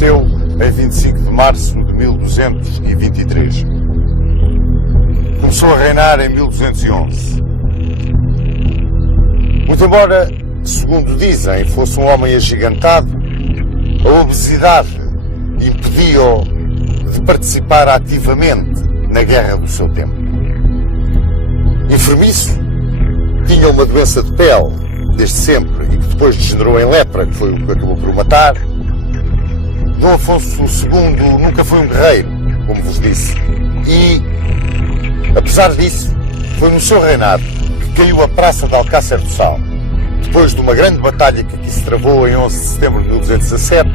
nasceu em 25 de março de 1223. Começou a reinar em 1211. Muito embora, segundo dizem, fosse um homem agigantado, a obesidade impediu-o de participar ativamente na guerra do seu tempo. Enfermiço, tinha uma doença de pele desde sempre e que depois degenerou em lepra, que foi o que acabou por o matar. Dom Afonso II nunca foi um guerreiro, como vos disse, e, apesar disso, foi no seu reinado que caiu a praça de Alcácer do Sal. Depois de uma grande batalha que aqui se travou em 11 de setembro de 1217,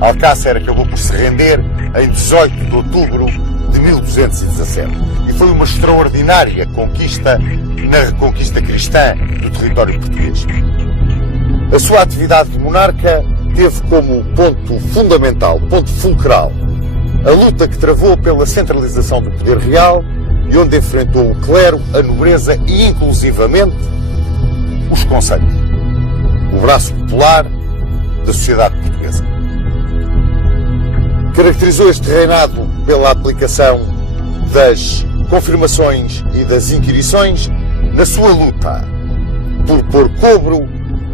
Alcácer acabou por se render em 18 de outubro de 1217. E foi uma extraordinária conquista na reconquista cristã do território português. A sua atividade de monarca teve como ponto fundamental, ponto fulcral, a luta que travou pela centralização do poder real e onde enfrentou o clero, a nobreza e, inclusivamente, os conselhos, o braço popular da sociedade portuguesa. Caracterizou este reinado pela aplicação das confirmações e das inquirições na sua luta por pôr cobro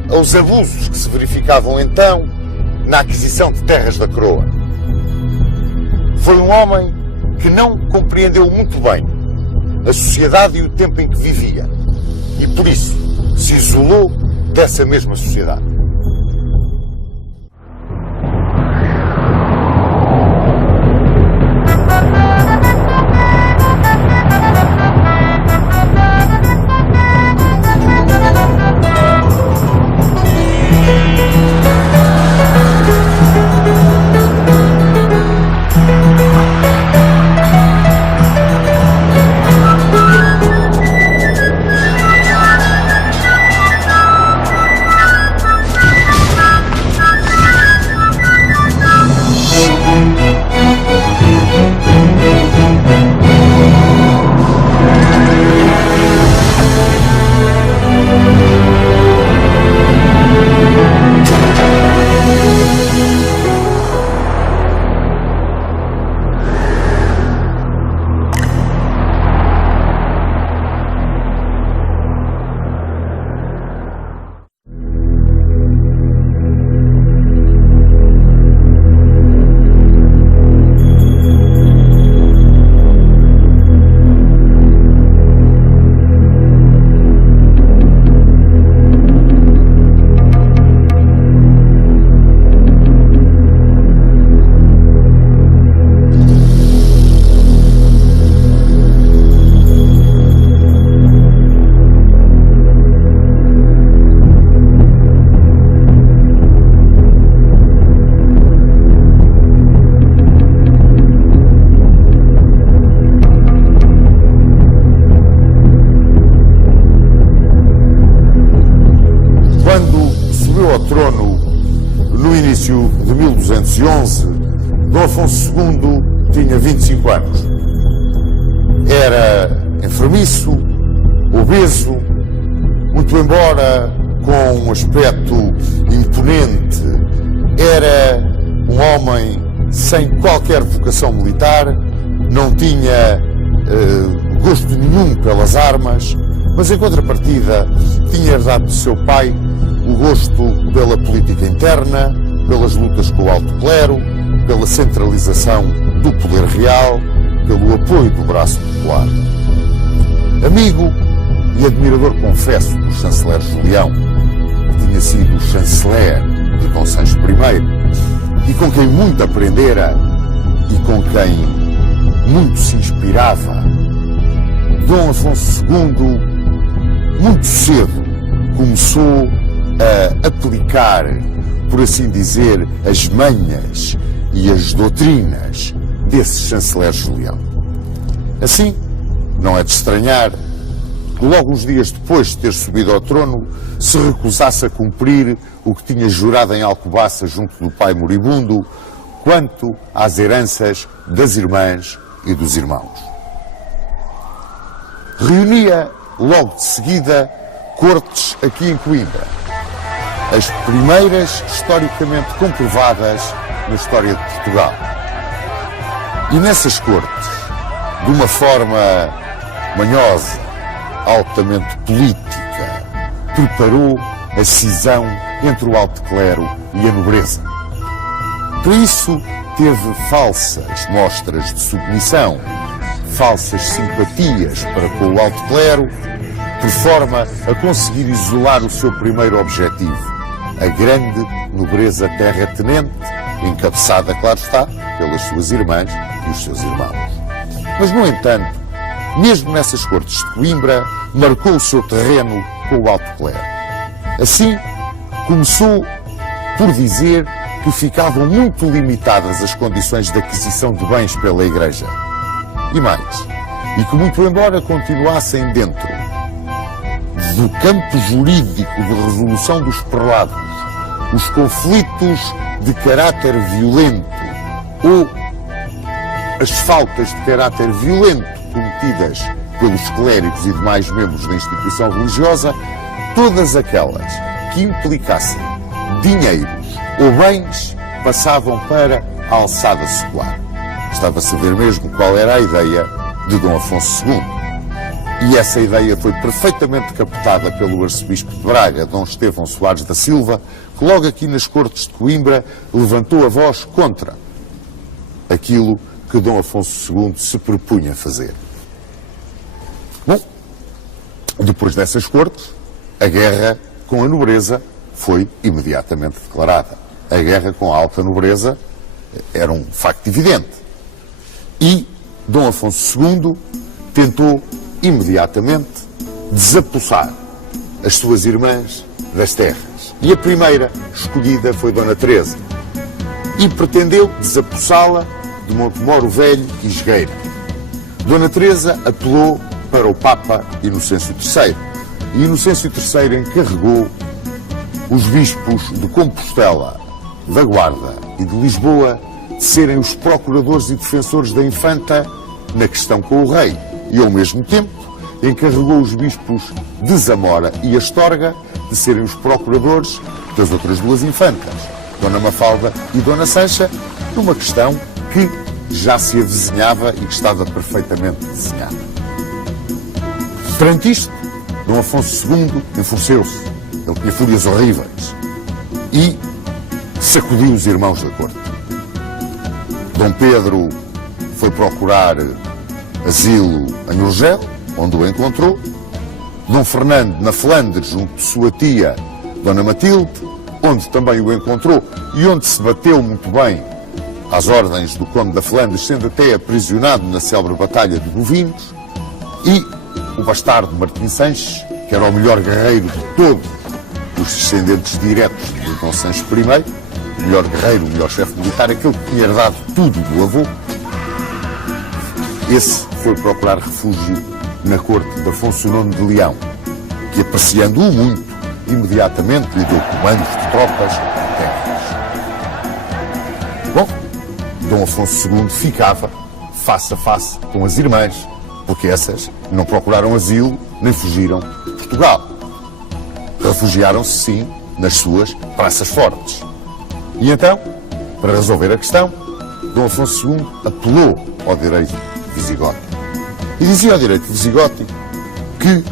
aos abusos que se verificavam então na aquisição de terras da coroa. Foi um homem que não compreendeu muito bem a sociedade e o tempo em que vivia e por isso se isolou dessa mesma sociedade. De 1211, Dom Afonso II tinha 25 anos. Era enfermiço, obeso, muito embora com um aspecto imponente, era um homem sem qualquer vocação militar, não tinha gosto nenhum pelas armas, mas em contrapartida tinha herdado do seu pai o gosto pela política interna, pelas lutas com o alto clero, pela centralização do poder real, pelo apoio do braço popular. Amigo e admirador, confesso, do chanceler Julião, que tinha sido chanceler de Dom Sancho I, e com quem muito aprendera e com quem muito se inspirava, Dom Afonso II, muito cedo, começou a aplicar, por assim dizer, as manhas e as doutrinas desse chanceler Julião. Assim, não é de estranhar que logo uns dias depois de ter subido ao trono se recusasse a cumprir o que tinha jurado em Alcobaça junto do pai moribundo quanto às heranças das irmãs e dos irmãos. Reunia logo de seguida cortes aqui em Coimbra, as primeiras historicamente comprovadas na história de Portugal. E nessas cortes, de uma forma manhosa, altamente política, preparou a cisão entre o alto clero e a nobreza. Por isso, teve falsas mostras de submissão, falsas simpatias para com o alto clero, por forma a conseguir isolar o seu primeiro objetivo, a grande nobreza terratenente, encabeçada, claro está, pelas suas irmãs e os seus irmãos. Mas, no entanto, mesmo nessas cortes de Coimbra, marcou o seu terreno com o alto clero. Assim, começou por dizer que ficavam muito limitadas as condições de aquisição de bens pela Igreja. E mais, e que muito embora continuassem dentro do campo jurídico de resolução dos prelados os conflitos de caráter violento ou as faltas de caráter violento cometidas pelos clérigos e demais membros da instituição religiosa, todas aquelas que implicassem dinheiros ou bens passavam para a alçada secular. Estava-se a ver mesmo qual era a ideia de Dom Afonso II. E essa ideia foi perfeitamente captada pelo arcebispo de Braga, Dom Estevão Soares da Silva, que logo aqui nas cortes de Coimbra levantou a voz contra aquilo que Dom Afonso II se propunha fazer. Bom, depois dessas cortes, a guerra com a nobreza foi imediatamente declarada. A guerra com a alta nobreza era um facto evidente. E Dom Afonso II tentou imediatamente desapossar as suas irmãs das terras. E a primeira escolhida foi Dona Teresa. E pretendeu desapossá-la de Montemoro Velho e Jogueira. Dona Teresa apelou para o Papa Inocêncio III. E Inocêncio III encarregou os bispos de Compostela, da Guarda e de Lisboa de serem os procuradores e defensores da infanta na questão com o rei. E, ao mesmo tempo, encarregou os bispos de Zamora e Astorga de serem os procuradores das outras duas infantas, Dona Mafalda e Dona Sancha, numa questão que já se avizinhava e que estava perfeitamente desenhada. Perante isto, Dom Afonso II enfureceu-se. Ele tinha fúrias horríveis e sacudiu os irmãos da corte. Dom Pedro foi procurar asilo em Urgel, onde o encontrou. Dom Fernando, na Flandres, junto de sua tia, Dona Matilde, onde também o encontrou e onde se bateu muito bem às ordens do Conde da Flandres, sendo até aprisionado na célebre Batalha de Bovinos. E o bastardo Martim Sanches, que era o melhor guerreiro de todos os descendentes diretos de Dom Sancho I, o melhor guerreiro, o melhor chefe militar, aquele que tinha herdado tudo do avô. Esse foi procurar refúgio na corte de Afonso IX de Leão, que, apreciando-o muito, imediatamente lhe deu comandos de tropas e terras. Bom, Dom Afonso II ficava face a face com as irmãs, porque essas não procuraram asilo nem fugiram de Portugal. Refugiaram-se, sim, nas suas praças fortes. E então, para resolver a questão, Dom Afonso II apelou ao direito visigótico. E dizia ao direito visigótico que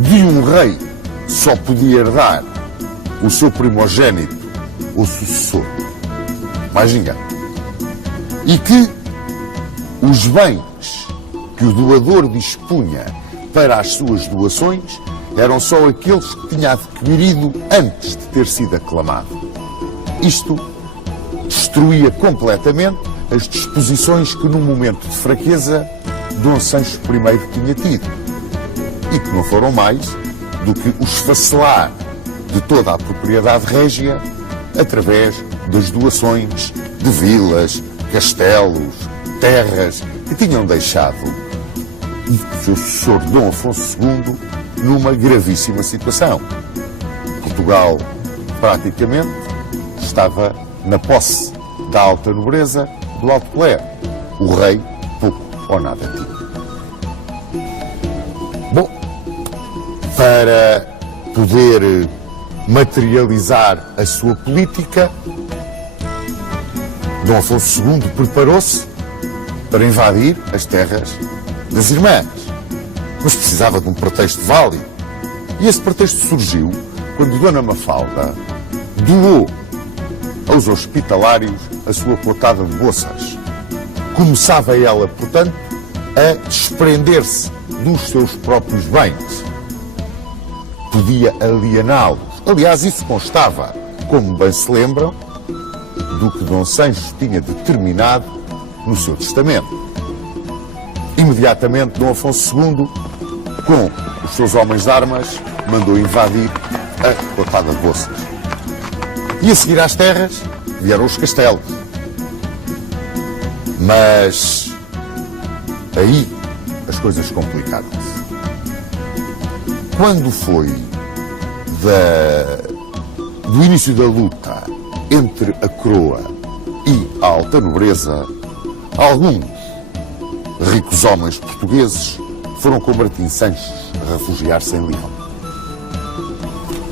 de um rei só podia herdar o seu primogênito ou sucessor, mais ninguém. E que os bens que o doador dispunha para as suas doações eram só aqueles que tinha adquirido antes de ter sido aclamado. Isto destruía completamente as disposições que, num momento de fraqueza, Dom Sancho I tinha tido, e que não foram mais do que o esfacelar de toda a propriedade régia através das doações de vilas, castelos, terras que tinham deixado o seu sucessor Dom Afonso II numa gravíssima situação. Portugal, praticamente, estava na posse da alta nobreza do alto clero. O rei pouco ou nada tinha. Bom, para poder materializar a sua política, Dom Afonso II preparou-se para invadir as terras das irmãs, mas precisava de um pretexto válido. E esse pretexto surgiu quando Dona Mafalda doou aos hospitalários a sua cotada de bolsas. Começava ela, portanto, a desprender-se dos seus próprios bens. Podia aliená-los. Aliás, isso constava, como bem se lembram, do que Dom Sancho tinha determinado no seu testamento. Imediatamente, Dom Afonso II, com os seus homens de armas, mandou invadir a cotada de bolsas. E a seguir às terras vieram os castelos. Mas aí as coisas complicaram-se. Quando foi do início da luta entre a coroa e a alta nobreza, alguns ricos homens portugueses foram com Martim Sanches a refugiar-se em Leão.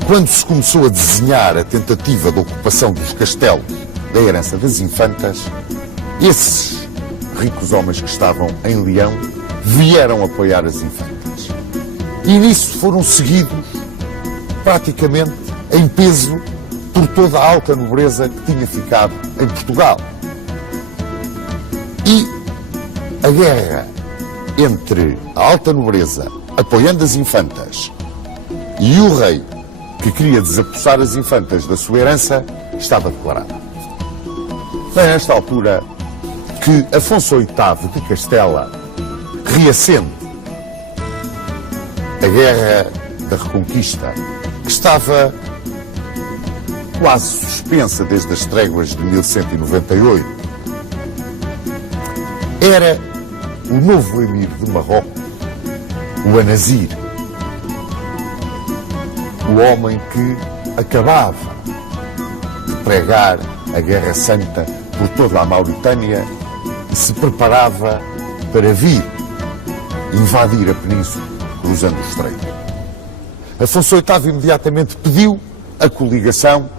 Quando se começou a desenhar a tentativa de ocupação dos castelos da herança das infantas, esses ricos homens que estavam em Leão vieram apoiar as infantas. E nisso foram seguidos, praticamente em peso, por toda a alta nobreza que tinha ficado em Portugal. E a guerra entre a alta nobreza, apoiando as infantas, e o rei, que queria desapossar as infantas da sua herança, estava declarada. Foi nesta altura que Afonso VIII de Castela reacende a Guerra da Reconquista, que estava quase suspensa desde as tréguas de 1198. Era o novo emir de Marrocos, o Anazir, o homem que acabava de pregar a Guerra Santa por toda a Mauritânia e se preparava para vir invadir a península, cruzando o estreito. Afonso VIII imediatamente pediu a coligação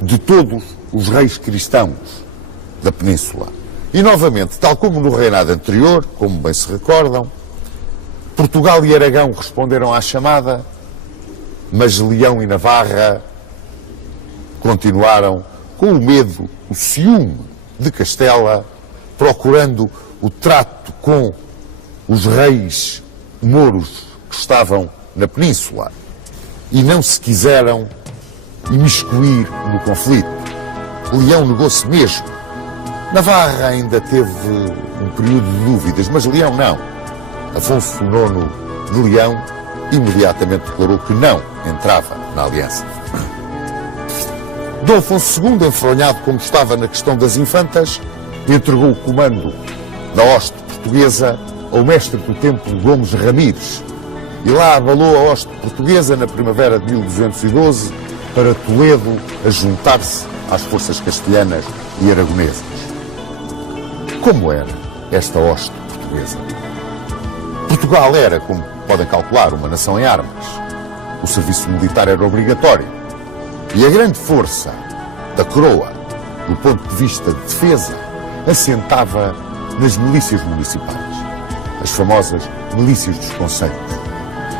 de todos os reis cristãos da península. E novamente, tal como no reinado anterior, como bem se recordam, Portugal e Aragão responderam à chamada, mas Leão e Navarra continuaram com o medo, o ciúme de Castela, procurando o trato com os reis mouros que estavam na península e não se quiseram imiscuir no conflito. Leão negou-se mesmo. Navarra ainda teve um período de dúvidas, mas Leão não. Afonso IX de Leão imediatamente declarou que não entrava na aliança. Dom Afonso II, enfronhado como estava na questão das infantas, entregou o comando da hoste portuguesa ao mestre do templo Gomes Ramires e lá abalou a hoste portuguesa na primavera de 1212 para Toledo a juntar-se às forças castelhanas e aragonesas. Como era esta hoste portuguesa? Portugal era, como podem calcular, uma nação em armas. O serviço militar era obrigatório. E a grande força da coroa, do ponto de vista de defesa, assentava nas milícias municipais, as famosas milícias dos concelhos,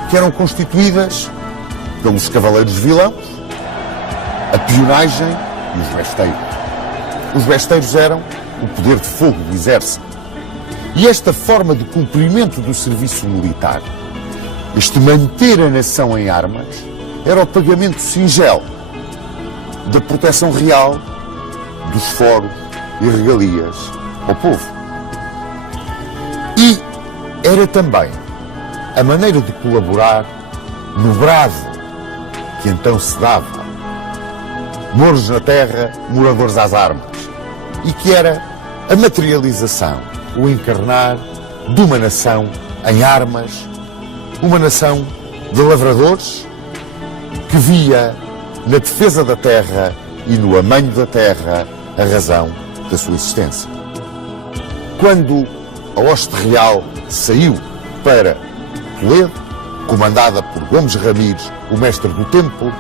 que eram constituídas pelos cavaleiros vilãos, a pionagem e os besteiros. Os besteiros eram o poder de fogo do exército. E esta forma de cumprimento do serviço militar, este manter a nação em armas, era o pagamento singelo da proteção real dos foros e regalias ao povo. E era também a maneira de colaborar no brado que então se dava. Mouros na terra, moradores às armas. E que era a materialização, o encarnar de uma nação em armas, uma nação de lavradores que via na defesa da terra e no amanho da terra a razão da sua existência. Quando a hoste real saiu para Toledo, comandada por Gomes Ramires, o mestre do templo,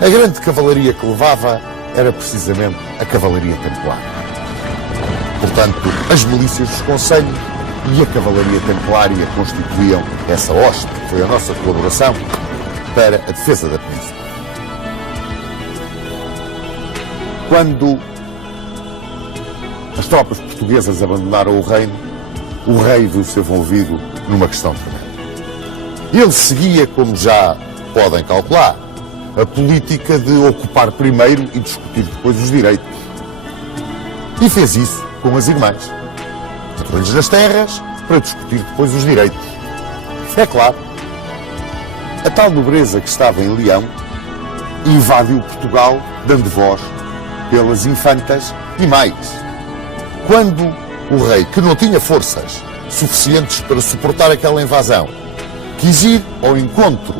a grande cavalaria que levava era precisamente a cavalaria templar. Portanto, as milícias dos concelhos e a cavalaria templária constituíam essa hoste, que foi a nossa colaboração para a defesa da península. Quando as tropas portuguesas abandonaram o reino, o rei viu-se envolvido numa questão tremenda. Ele seguia, como já podem calcular, a política de ocupar primeiro e discutir depois os direitos. E fez isso com as irmãs. Entrou-lhes nas terras para discutir depois os direitos. É claro, a tal nobreza que estava em Leão invadiu Portugal dando voz pelas infantas e mais. Quando o rei, que não tinha forças suficientes para suportar aquela invasão, quis ir ao encontro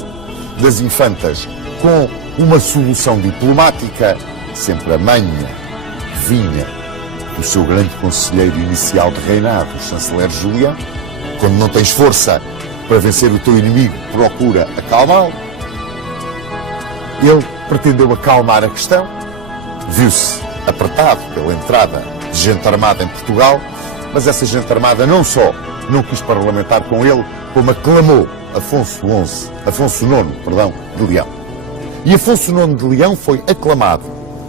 das infantas com uma solução diplomática, sempre a manha que vinha do seu grande conselheiro inicial de reinado, o chanceler Julião. Quando não tens força para vencer o teu inimigo, procura acalmá-lo. Ele pretendeu acalmar a questão, viu-se apertado pela entrada de gente armada em Portugal, mas essa gente armada não só não quis parlamentar com ele, como aclamou Afonso IX, de Leão. E Afonso IX de Leão foi aclamado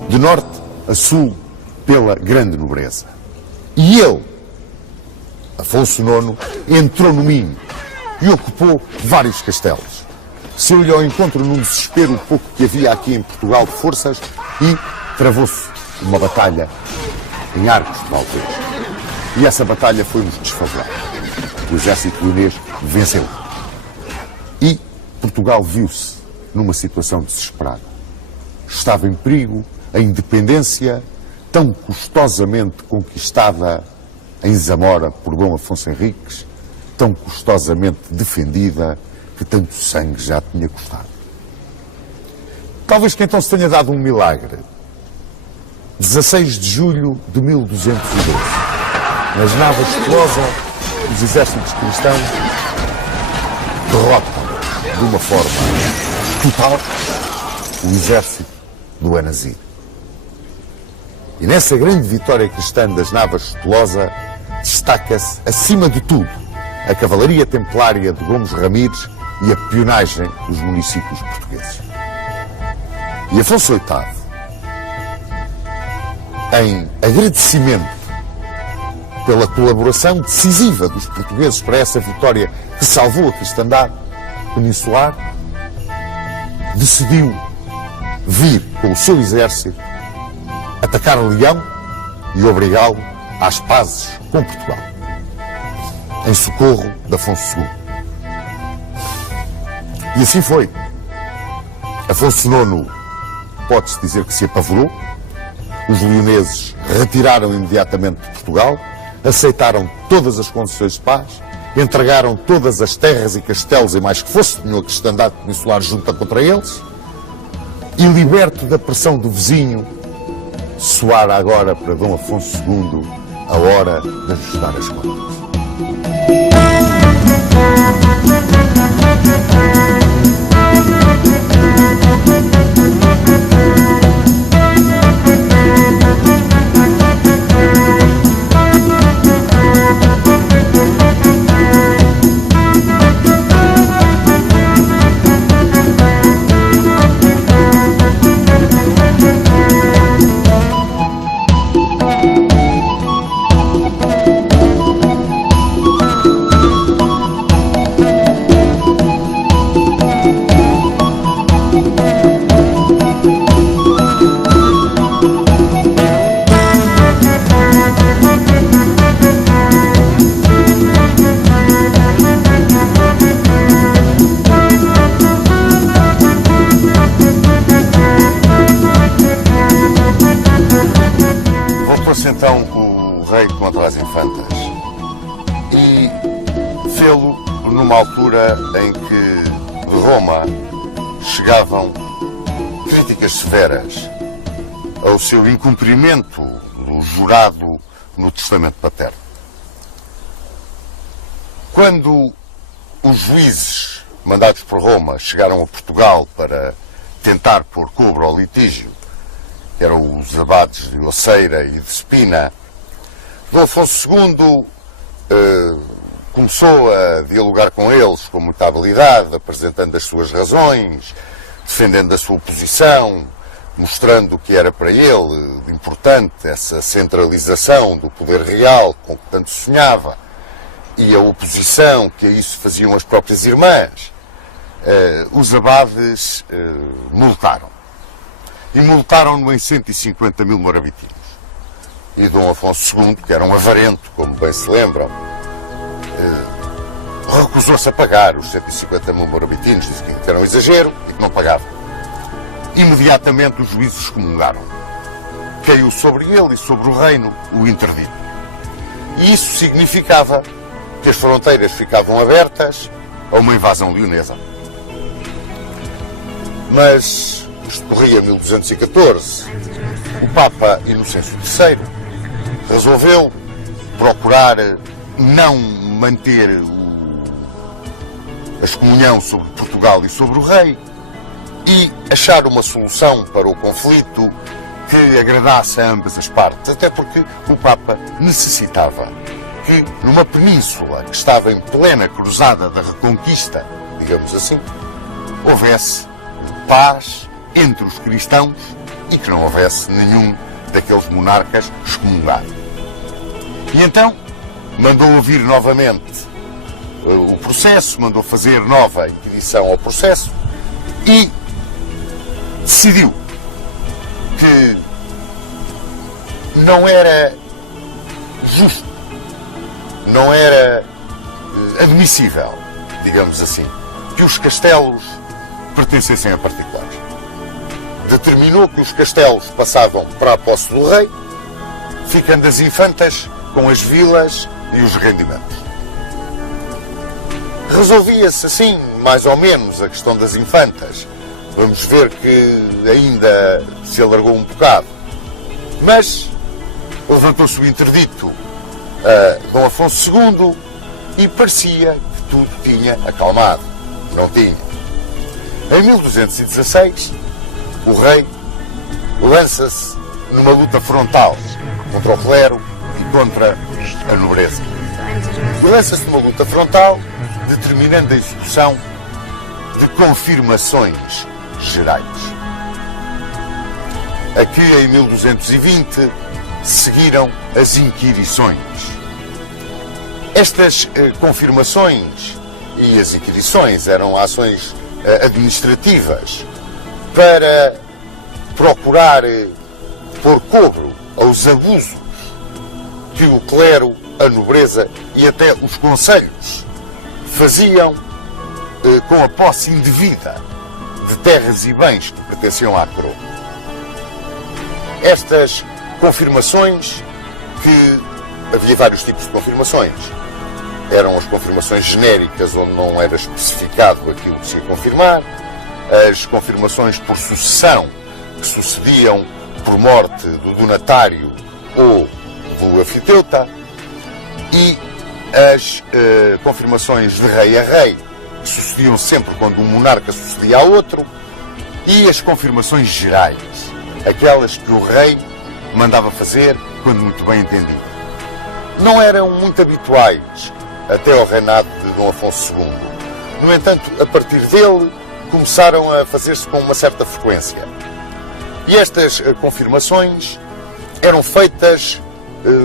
de norte a sul pela grande nobreza. E ele, Afonso IX, entrou no Minho e ocupou vários castelos. Saiu-lhe ao encontro num desespero o pouco que havia aqui em Portugal de forças e travou-se uma batalha em Arcos de Valdez. E essa batalha foi-nos desfavorável. O exército leonês venceu. E Portugal viu-se numa situação desesperada. Estava em perigo a independência tão custosamente conquistada em Zamora por Dom Afonso Henriques, tão custosamente defendida, que tanto sangue já tinha custado. Talvez que então se tenha dado um milagre. 16 de julho de 1212, nas Navas de Tolosa, os exércitos cristãos derrotam de uma forma total o exército do Anazir. E nessa grande vitória cristã das Navas de Tolosa destaca-se, acima de tudo, a cavalaria templária de Gomes Ramires e a peonagem dos municípios portugueses. E Afonso VIII, em agradecimento pela colaboração decisiva dos portugueses para essa vitória que salvou a cristandade peninsular, decidiu vir com o seu exército atacar Leão e obrigá-lo às pazes com Portugal, em socorro de Afonso II. E assim foi. Afonso IX, pode-se dizer que se apavorou. Os leoneses retiraram imediatamente de Portugal, aceitaram todas as condições de paz, entregaram todas as terras e castelos e mais que fosse, tinham a cristandade peninsular junta contra eles, e liberto da pressão do vizinho, soara agora para Dom Afonso II a hora de ajustar as contas. Então o rei contra as infantas e fê-lo numa altura em que de Roma chegavam críticas severas ao seu incumprimento do jurado no testamento paterno. Quando os juízes mandados por Roma chegaram a Portugal para tentar pôr cobro ao litígio, eram os abades de Oceira e de Espina, Dom Afonso II começou a dialogar com eles com muita habilidade, apresentando as suas razões, defendendo a sua posição, mostrando que era para ele importante essa centralização do poder real com que tanto sonhava e a oposição que a isso faziam as próprias irmãs. Os abades multaram. E multaram-no em 150 mil morabitinos. E Dom Afonso II, que era um avarento, como bem se lembram, recusou-se a pagar os 150 mil morabitinos, disse que era um exagero e que não pagava. Imediatamente os juízes excomungaram. Caiu sobre ele e sobre o reino o interdito. E isso significava que as fronteiras ficavam abertas a uma invasão leonesa. Mas isto corria 1214. O Papa Inocêncio III resolveu procurar não manter a excomunhão sobre Portugal e sobre o rei e achar uma solução para o conflito que agradasse a ambas as partes, até porque o Papa necessitava que numa península que estava em plena cruzada da Reconquista, digamos assim, houvesse paz entre os cristãos e que não houvesse nenhum daqueles monarcas excomungado. E então mandou ouvir novamente o processo, mandou fazer nova inquisição ao processo e decidiu que não era justo, não era admissível, digamos assim, que os castelos pertencessem a particulares. Determinou que os castelos passavam para a posse do rei, ficando as infantas com as vilas e os rendimentos. Resolvia-se assim, mais ou menos, a questão das infantas. Vamos ver que ainda se alargou um bocado. Mas levantou-se o interdito a Dom Afonso II e parecia que tudo tinha acalmado. Não tinha. Em 1216, o rei lança-se numa luta frontal contra o clero e contra a nobreza. E lança-se numa luta frontal, determinando a execução de confirmações gerais. Aqui, em 1220, seguiram as inquirições. Estas confirmações e as inquirições eram ações administrativas para procurar pôr cobro aos abusos que o clero, a nobreza e até os conselhos faziam com a posse indevida de terras e bens que pertenciam à coroa. Estas confirmações, que havia vários tipos de confirmações. Eram as confirmações genéricas, onde não era especificado aquilo que se ia confirmar, as confirmações por sucessão, que sucediam por morte do donatário ou do anfiteuta, e as confirmações de rei a rei, que sucediam sempre quando um monarca sucedia a outro, e as confirmações gerais, aquelas que o rei mandava fazer quando muito bem entendido. Não eram muito habituais até ao reinado de Dom Afonso II. No entanto, a partir dele, começaram a fazer-se com uma certa frequência. E estas confirmações eram feitas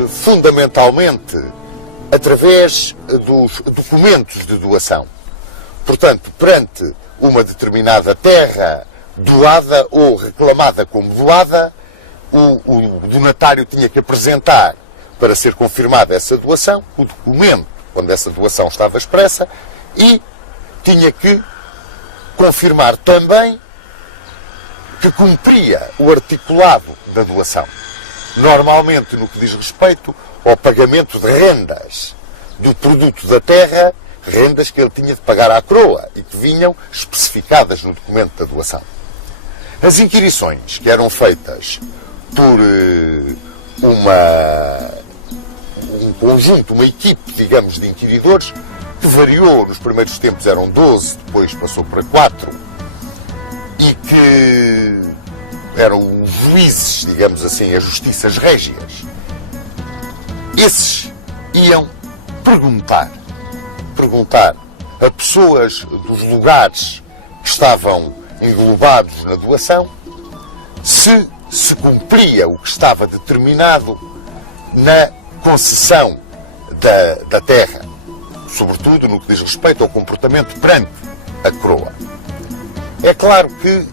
fundamentalmente através dos documentos de doação. Portanto, perante uma determinada terra doada ou reclamada como doada, o donatário tinha que apresentar, para ser confirmada essa doação, o documento quando essa doação estava expressa, e tinha que confirmar também que cumpria o articulado da doação. Normalmente, no que diz respeito ao pagamento de rendas do produto da terra, rendas que ele tinha de pagar à coroa e que vinham especificadas no documento da doação. As inquirições, que eram feitas por um conjunto, uma equipe, digamos, de inquiridores, que variou, nos primeiros tempos eram 12, depois passou para 4, e que eram os juízes, digamos assim, as justiças régias, Esses iam perguntar a pessoas dos lugares que estavam englobados na doação se cumpria o que estava determinado na concessão da terra, sobretudo no que diz respeito ao comportamento perante a coroa. É claro que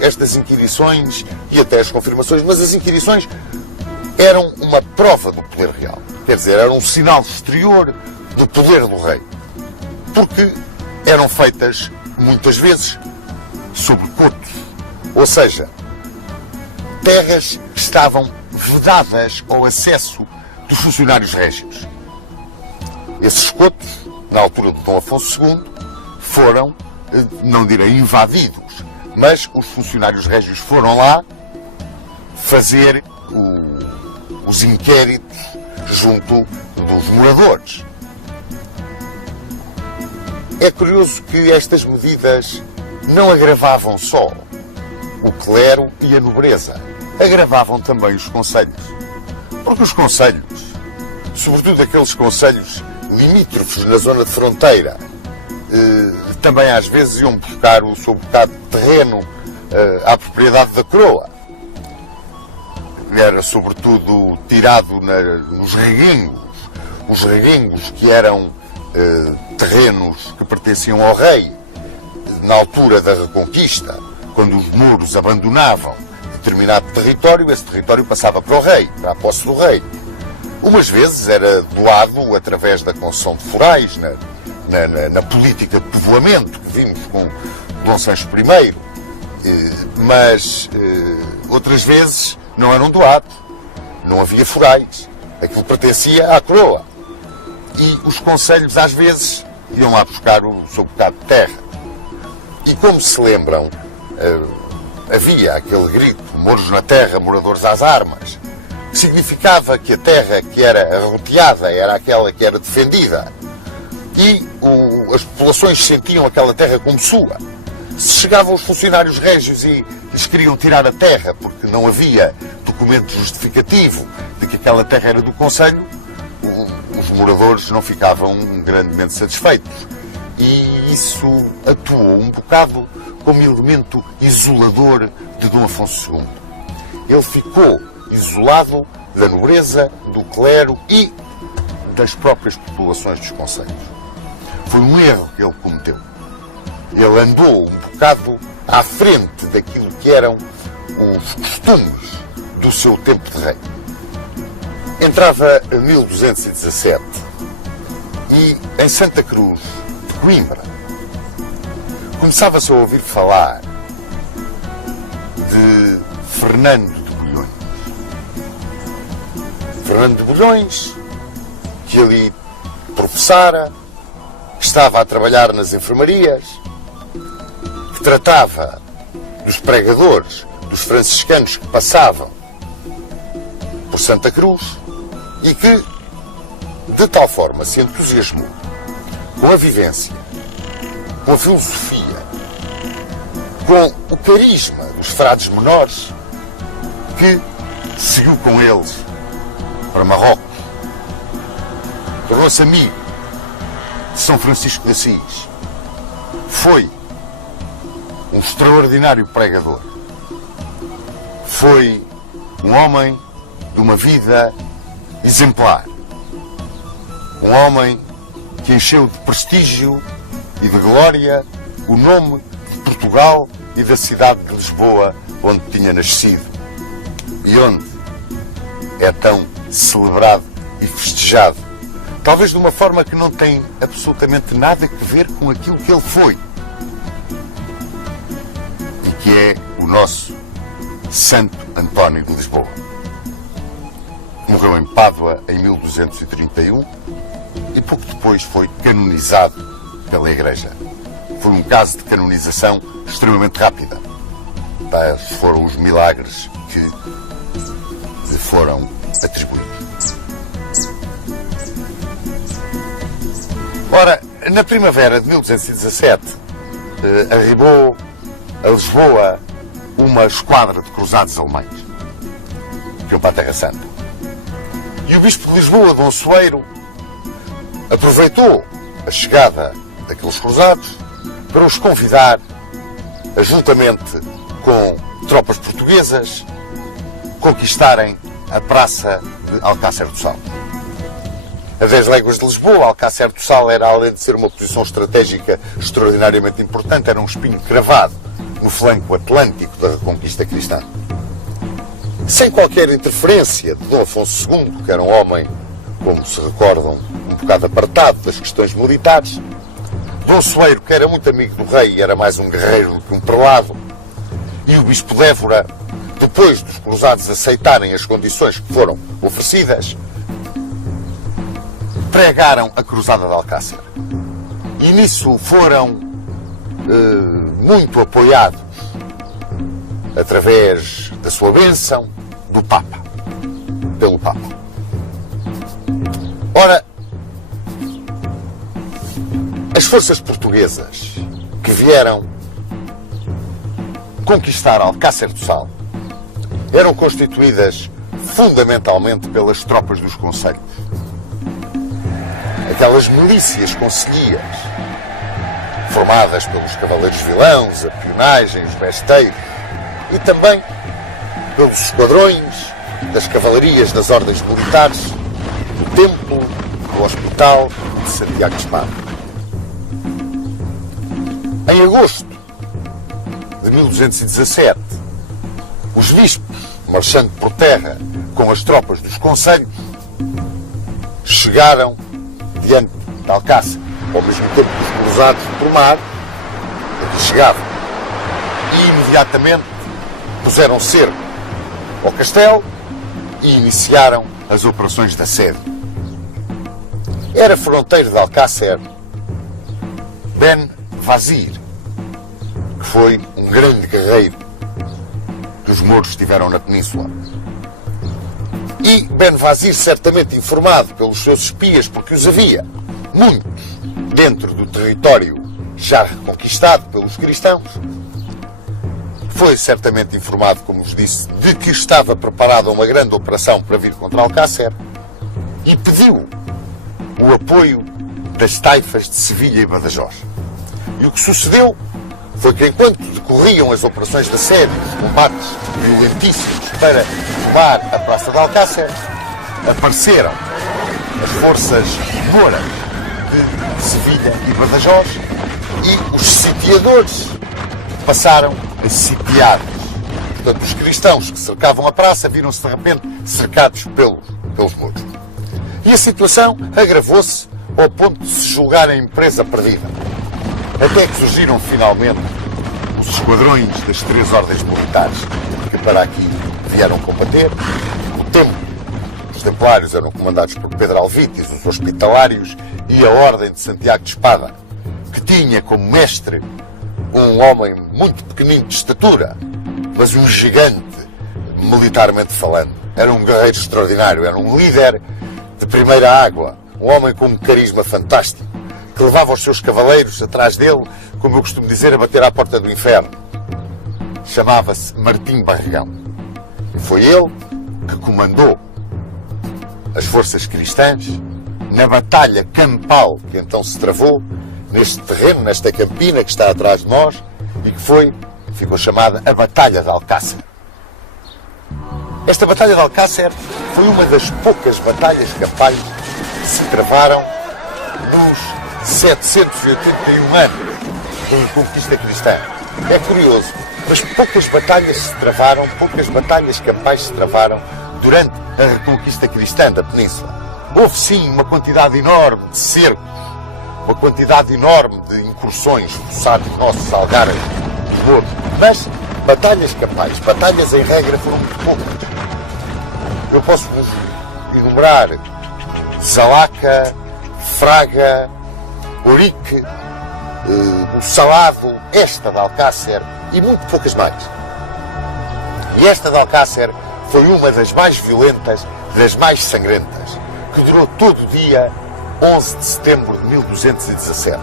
estas inquirições e até as confirmações, mas as inquirições eram uma prova do poder real. Quer dizer, eram um sinal exterior do poder do rei. Porque eram feitas, muitas vezes, sobre cotos. Ou seja, terras que estavam vedadas ao acesso dos funcionários régios. Esses cotos, na altura de Dom Afonso II, foram, não direi invadidos, mas os funcionários régios foram lá fazer os inquéritos junto dos moradores. É curioso que estas medidas não agravavam só o clero e a nobreza, agravavam também os concelhos. Porque os concelhos, sobretudo aqueles concelhos limítrofes na zona de fronteira, também às vezes iam buscar o seu bocado de terreno à propriedade da coroa. Era sobretudo tirado nos reguengos, os reguengos que eram terrenos que pertenciam ao rei na altura da Reconquista, quando os mouros abandonavam determinado território, esse território passava para o rei, para a posse do rei. Umas vezes era doado através da concessão de forais, na política de povoamento que vimos com Dom Sancho I, mas outras vezes não eram doados, não havia forais, aquilo pertencia à coroa. E os concelhos às vezes iam lá buscar o seu bocado de terra. E como se lembram, havia aquele grito, mouros na terra, moradores às armas, que significava que a terra que era arroteada era aquela que era defendida. E as populações sentiam aquela terra como sua. Se chegavam os funcionários régios e lhes queriam tirar a terra porque não havia documento justificativo de que aquela terra era do concelho, os moradores não ficavam grandemente satisfeitos. E isso atuou um bocado como elemento isolador de Dom Afonso II. Ele ficou isolado da nobreza, do clero e das próprias populações dos concelhos. Foi um erro que ele cometeu. Ele andou um bocado à frente daquilo que eram os costumes do seu tempo de rei. Entrava 1217 e em Santa Cruz de Coimbra começava-se a ouvir falar de Fernando de Bulhões. Fernando de Bulhões, que ali professara, que estava a trabalhar nas enfermarias, que tratava dos pregadores, dos franciscanos que passavam por Santa Cruz e que, de tal forma, se entusiasmou com a vivência, com a filosofia, com o carisma dos frades menores, que seguiu com eles para Marrocos, tornou-se amigo de São Francisco de Assis, foi um extraordinário pregador, foi um homem de uma vida exemplar, um homem que encheu de prestígio e de glória o nome de Portugal e da cidade de Lisboa, onde tinha nascido e onde é tão celebrado e festejado, talvez de uma forma que não tem absolutamente nada a ver com aquilo que ele foi, e que é o nosso Santo António de Lisboa. Morreu em Pádua em 1231 e pouco depois foi canonizado pela Igreja. Foi um caso de canonização extremamente rápida. Tais foram os milagres que lhe foram atribuídos. Ora, na primavera de 1217, arribou a Lisboa uma esquadra de cruzados alemães que iam para a Terra Santa. E o bispo de Lisboa, Dom Soeiro, aproveitou a chegada daqueles cruzados para os convidar, juntamente com tropas portuguesas, conquistarem a praça de Alcácer do Sal. A 10 léguas de Lisboa, Alcácer do Sal era, além de ser uma posição estratégica extraordinariamente importante, era um espinho cravado no flanco atlântico da reconquista cristã. Sem qualquer interferência de Dom Afonso II, que era um homem, como se recordam, um bocado apartado das questões militares, Dom Soeiro, que era muito amigo do rei, era mais um guerreiro do que um prelado, e o bispo de Évora, depois dos cruzados aceitarem as condições que foram oferecidas, pregaram a cruzada de Alcácer. E nisso foram muito apoiados através da sua bênção do Papa, pelo Papa. Ora, as forças portuguesas que vieram conquistar Alcácer do Sal eram constituídas fundamentalmente pelas tropas dos concelhos. Aquelas milícias concelhias, formadas pelos cavaleiros vilãos, a pionagem, os besteiros, e também pelos esquadrões das cavalarias das ordens militares, do Templo, do Hospital de Santiago de Espada. Em agosto de 1217, os bispos, marchando por terra com as tropas dos concelhos, chegaram diante de Alcácer, ao mesmo tempo que os cruzados por mar aqui chegavam, e imediatamente puseram cerco ao castelo e iniciaram as operações de assédio. Era fronteiro de Alcácer Ben Vazir, que foi um grande guerreiro que os mouros tiveram na península. E Ben Vazir, certamente informado pelos seus espias, porque os havia muitos dentro do território já reconquistado pelos cristãos, foi certamente informado, como vos disse, de que estava preparada uma grande operação para vir contra Alcácer e pediu o apoio das taifas de Sevilha e Badajoz. E o que sucedeu foi que, enquanto decorriam as operações de assédio, os combates violentíssimos para tomar a praça de Alcácer, apareceram as forças mouras de Sevilha e Badajoz e os sitiadores passaram a sitiar. Portanto, os cristãos que cercavam a praça viram-se de repente cercados pelos mouros. E a situação agravou-se ao ponto de se julgar a empresa perdida. Até que surgiram finalmente os esquadrões das 3 ordens militares que para aqui vieram combater. O Templo, os Templários eram comandados por Pedro Alvítis, os Hospitalários e a Ordem de Santiago de Espada, que tinha como mestre um homem muito pequenino de estatura, mas um gigante militarmente falando. Era um guerreiro extraordinário, era um líder de primeira água, um homem com um carisma fantástico, que levava os seus cavaleiros atrás dele, como eu costumo dizer, a bater à porta do inferno. Chamava-se Martim Barregão. E foi ele que comandou as forças cristãs na batalha campal que então se travou neste terreno, nesta campina que está atrás de nós e que ficou chamada a Batalha de Alcácer. Esta Batalha de Alcácer foi uma das poucas batalhas campais que se travaram nos 781 anos da conquista cristã. É curioso, mas poucas batalhas campais se travaram durante a reconquista cristã da península. Houve sim uma quantidade enorme de cercos, uma quantidade enorme de incursões, forçados nossos algarves, dos mouros, mas batalhas campais, batalhas em regra foram muito poucas. Eu posso-vos enumerar Salaca, Fraga, Ourique, o Salado, esta de Alcácer e muito poucas mais. E esta de Alcácer foi uma das mais violentas, das mais sangrentas, que durou todo o dia 11 de setembro de 1217.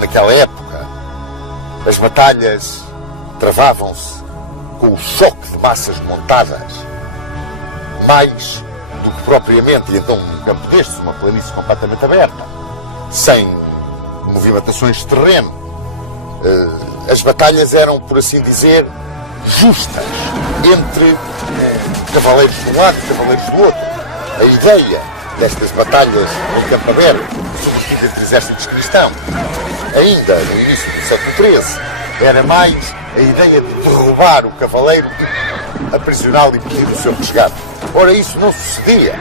Naquela época, as batalhas travavam-se com o choque de massas montadas, mais do que propriamente, e então um campo destes, uma planície completamente aberta, sem movimentações de terreno. As batalhas eram, por assim dizer, justas entre cavaleiros de um lado e cavaleiros do outro. A ideia destas batalhas em campo aberto, sobretudo entre exércitos cristãos, ainda no início do século XIII, era mais a ideia de derrubar o cavaleiro, aprisioná-lo e pedir o seu resgate. Ora, isso não sucedia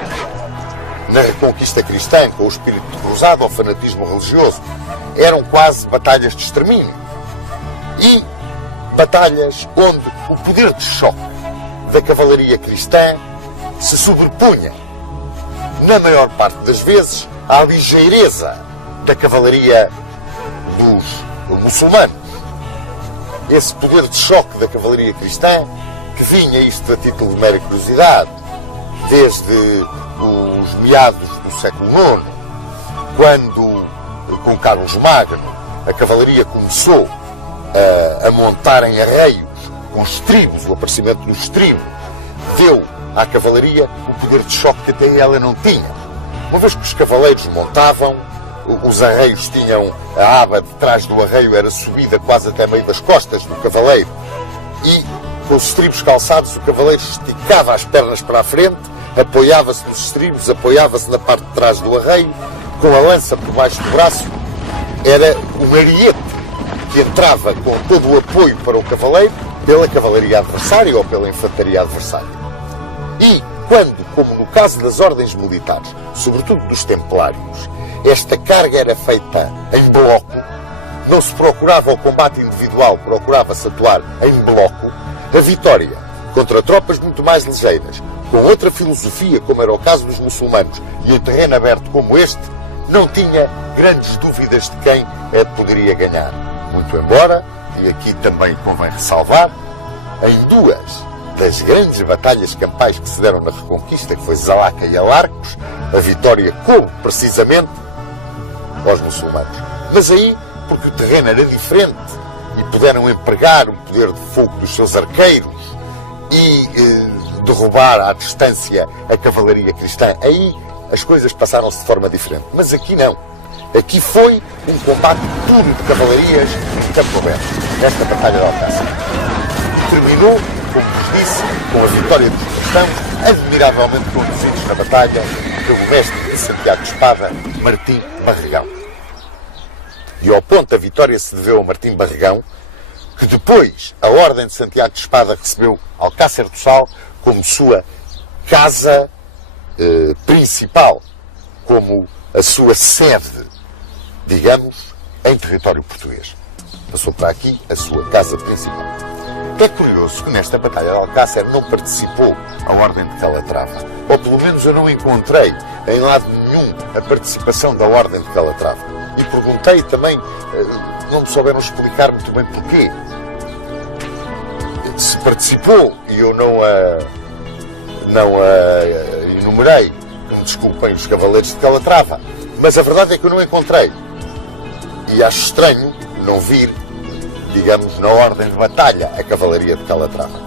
na Reconquista cristã, com o espírito cruzado ao fanatismo religioso. Eram quase batalhas de extermínio. E batalhas onde o poder de choque da cavalaria cristã se sobrepunha, na maior parte das vezes, à ligeireza da cavalaria dos muçulmanos. Esse poder de choque da cavalaria cristã, que vinha, isto a título de mera curiosidade, desde os meados do século IX, quando, com Carlos Magno, a cavalaria começou a montar em arreios, com estribos, o aparecimento dos estribos, deu à cavalaria o poder de choque que até ela não tinha. Uma vez que os cavaleiros montavam, os arreios tinham, a aba de trás do arreio era subida quase até meio das costas do cavaleiro, e com os estribos calçados o cavaleiro esticava as pernas para a frente, apoiava-se nos estribos, apoiava-se na parte de trás do arreio, com a lança por baixo do braço. Era o ariete que entrava com todo o apoio para o cavaleiro pela cavalaria adversária ou pela infantaria adversária. E quando, como no caso das ordens militares, sobretudo dos templários, esta carga era feita em bloco, não se procurava o combate individual, procurava-se atuar em bloco, a vitória contra tropas muito mais ligeiras, com outra filosofia, como era o caso dos muçulmanos, e em terreno aberto como este, não tinha grandes dúvidas de quem poderia ganhar. Muito embora, e aqui também convém ressalvar, em duas das grandes batalhas campais que se deram na Reconquista, que foi Zalaca e Alarcos, a vitória coube precisamente aos muçulmanos. Mas aí, porque o terreno era diferente e puderam empregar o poder de fogo dos seus arqueiros e derrubar à distância a cavalaria cristã, aí as coisas passaram-se de forma diferente. Mas aqui não. Aqui foi um combate duro de cavalarias no campo aberto. Esta batalha de Alcácer terminou, como vos disse, com a vitória dos cristãos, admiravelmente conduzidos na batalha pelo mestre de Santiago de Espada, Martim Barregão. E ao ponto da vitória se deveu a Martim Barregão, que depois a Ordem de Santiago de Espada recebeu Alcácer do Sal como sua casa principal, como a sua sede, digamos, em território português. Passou para aqui a sua casa principal. É curioso que nesta Batalha de Alcácer não participou a Ordem de Calatrava. Ou pelo menos eu não encontrei em lado nenhum a participação da Ordem de Calatrava. E perguntei também, não me souberam explicar muito bem porquê. Se participou e eu não a enumerei, que me desculpem os Cavaleiros de Calatrava. Mas a verdade é que eu não encontrei. E acho estranho não vir, digamos, na ordem de batalha, a Cavalaria de Calatrava.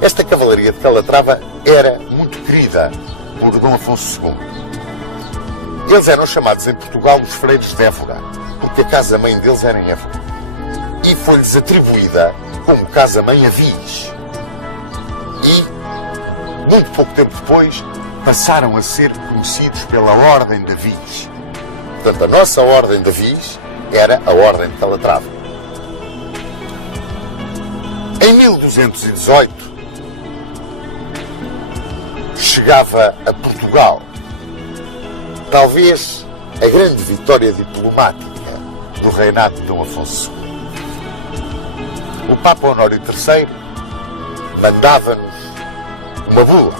Esta Cavalaria de Calatrava era muito querida por Dom Afonso II. Eles eram chamados em Portugal os Freiros de Évora, porque a casa-mãe deles era em Évora. E foi-lhes atribuída como casa-mãe a Viz. E, muito pouco tempo depois, passaram a ser conhecidos pela Ordem da Viz. Portanto, a nossa Ordem da Viz era a Ordem de Calatrava. Em 1218, chegava a Portugal, talvez a grande vitória diplomática do reinado de Dom Afonso II. O Papa Honório III mandava-nos uma bula,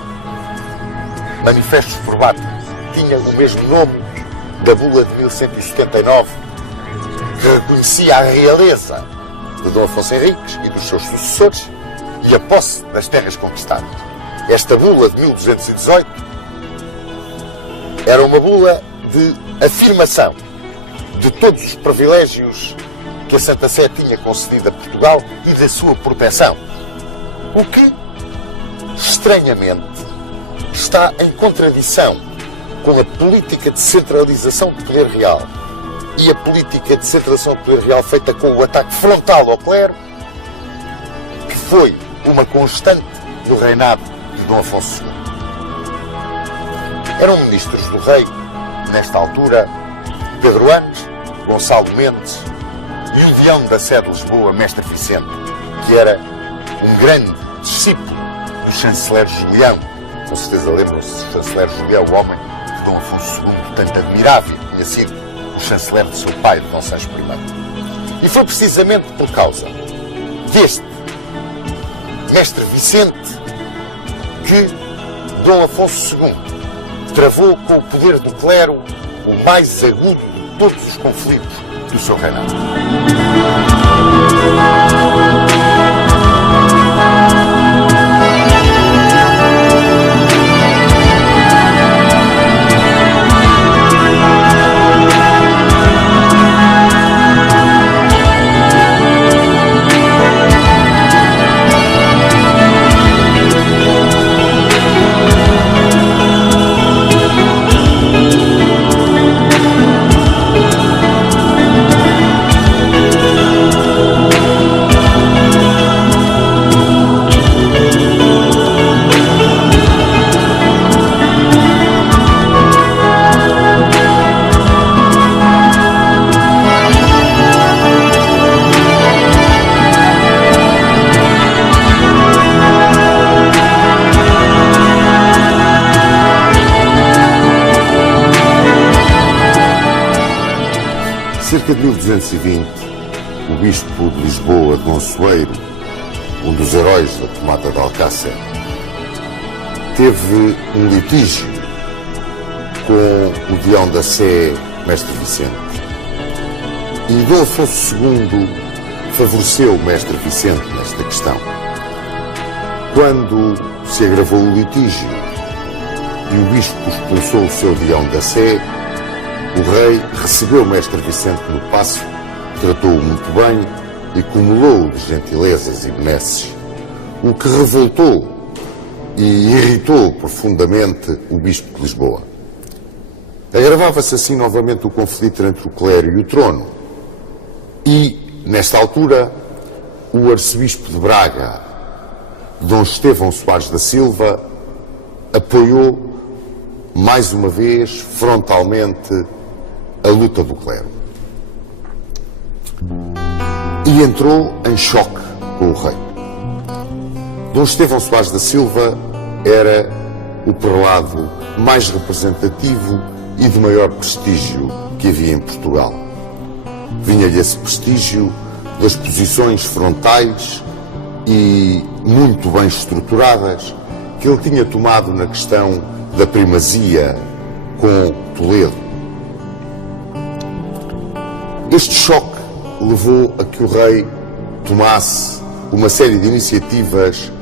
Manifestos Probatos, tinha o mesmo nome da bula de 1179, que reconhecia a realeza de Dom Afonso Henriques e dos seus sucessores e a posse das terras conquistadas. Esta bula de 1218 era uma bula de afirmação de todos os privilégios que a Santa Sé tinha concedido a Portugal e da sua proteção. O que, estranhamente, está em contradição com a política de centralização do poder real e a política de centralização do poder real feita com o ataque frontal ao clero, que foi uma constante do reinado de Dom Afonso II. Eram ministros do rei, nesta altura, Pedro Anes, Gonçalo Mendes e o Deão da Sé de Lisboa, Mestre Vicente, que era um grande discípulo do chanceler Julião. Com certeza lembram-se do chanceler Julião, o homem que Dom Afonso II tanto admirava e tinha sido o chanceler do seu pai, de Dom Sancho I. E foi precisamente por causa deste Mestre Vicente que Dom Afonso II travou com o poder do clero o mais agudo de todos os conflitos do seu reinado. Cerca de 1220, o bispo de Lisboa, Dom Soeiro, um dos heróis da tomada de Alcácer, teve um litígio com o Deão da Sé, Mestre Vicente. E Dom Afonso II favoreceu o Mestre Vicente nesta questão. Quando se agravou o litígio e o bispo expulsou o seu Deão da Sé, o rei recebeu o Mestre Vicente no paço, tratou-o muito bem e cumulou-o de gentilezas e benesses, o que revoltou e irritou profundamente o bispo de Lisboa. Agravava-se assim novamente o conflito entre o clero e o trono e, nesta altura, o arcebispo de Braga, Dom Estevão Soares da Silva, apoiou mais uma vez frontalmente a luta do clero e entrou em choque com o rei. Dom Estevão Soares da Silva era o prelado mais representativo e de maior prestígio que havia em Portugal. Vinha-lhe esse prestígio das posições frontais e muito bem estruturadas que ele tinha tomado na questão da primazia com Toledo. Este choque levou a que o rei tomasse uma série de iniciativas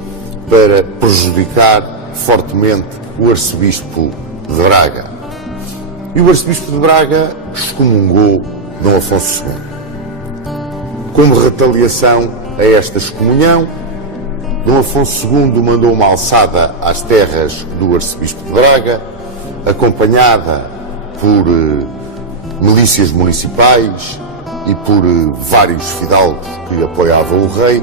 para prejudicar fortemente o arcebispo de Braga. E o arcebispo de Braga excomungou Dom Afonso II. Como retaliação a esta excomunhão, Dom Afonso II mandou uma alçada às terras do arcebispo de Braga, acompanhada por milícias municipais e por vários fidalgos que apoiavam o rei,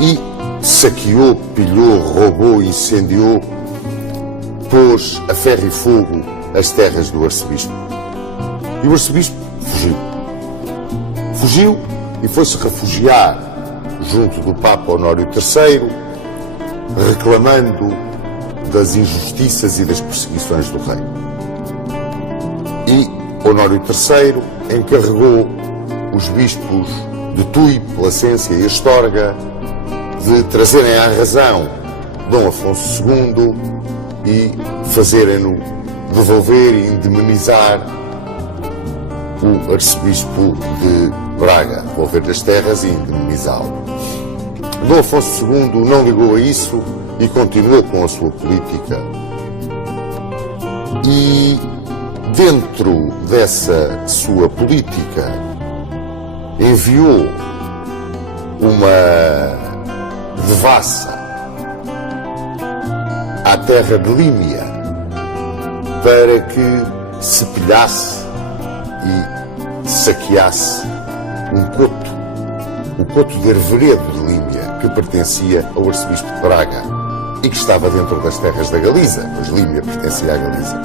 e saqueou, pilhou, roubou, incendiou, pôs a ferro e fogo as terras do arcebispo. E o arcebispo fugiu. Fugiu e foi-se refugiar junto do Papa Honório III, reclamando das injustiças e das perseguições do rei. E Honório III encarregou os bispos de Tui, Placência e Astorga de trazerem à razão Dom Afonso II e fazerem-no devolver e indemnizar o arcebispo de Braga, devolver-lhe as terras e indemnizá-lo. Dom Afonso II não ligou a isso e continuou com a sua política. E dentro dessa sua política enviou uma devassa terra de Límia para que se pilhasse e saqueasse um coto, o coto de Arveredo de Límia, que pertencia ao arcebispo de Braga e que estava dentro das terras da Galiza, pois Límia pertencia à Galiza.